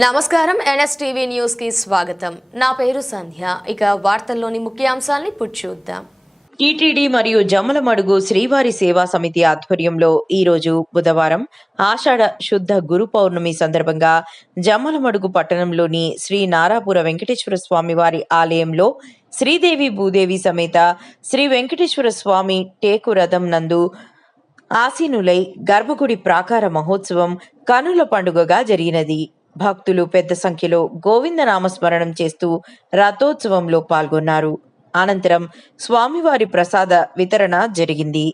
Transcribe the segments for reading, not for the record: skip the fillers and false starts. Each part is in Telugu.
నమస్కారం ఎన్ఎస్టీవీ న్యూస్ కి స్వాగతం. నా పేరు సంధ్య. ఇక వార్తల్లోని ముఖ్యాంశాలను ఇప్పుడు చూద్దాం. టీటీడీ మరియు జమ్మలమడుగు శ్రీవారి సేవా సమితి ఆధ్వర్యంలో ఈరోజు బుధవారం ఆషాఢ శుద్ధ గురు పౌర్ణమి సందర్భంగా జమ్మలమడుగు పట్టణంలోని శ్రీ నారాపుర వెంకటేశ్వర స్వామి వారి ఆలయంలో శ్రీదేవి భూదేవి సమేత శ్రీ వెంకటేశ్వర స్వామి టేకు రథం నందు ఆసీనులై గర్భగుడి ప్రాకార మహోత్సవం కనుల పండుగగా జరిగినది. భక్తులు పెద్ద సంఖ్యలో గోవింద నామస్మరణం చేస్తూ రథోత్సవంలో పాల్గొన్నారు. అనంతరం స్వామివారి ప్రసాద వితరణ జరిగింది.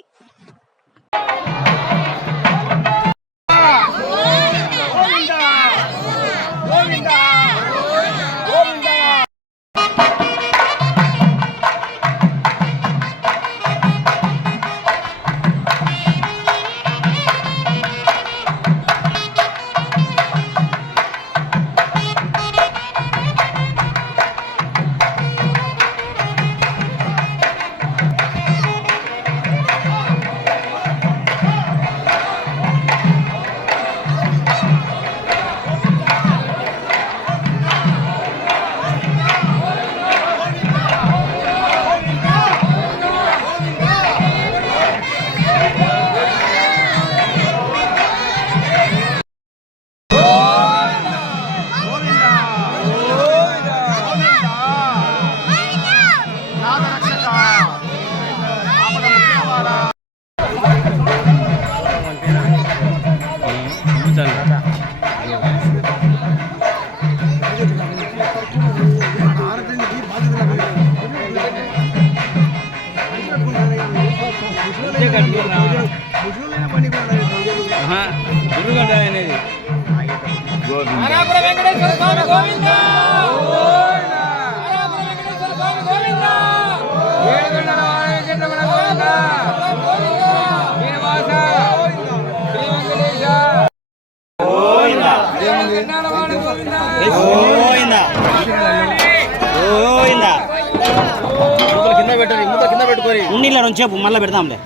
ఉన్నీళ్ళ నుంచి మళ్ళీ పెడతాంలే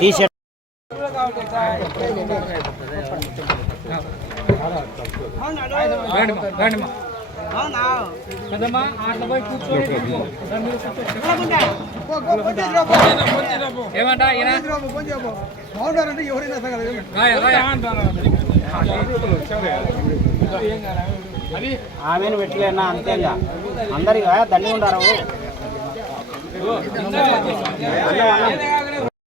టీషర్ట్ ఆమెను పెట్టలేనా అంతేగా అందరిగా దండి ఉండారు.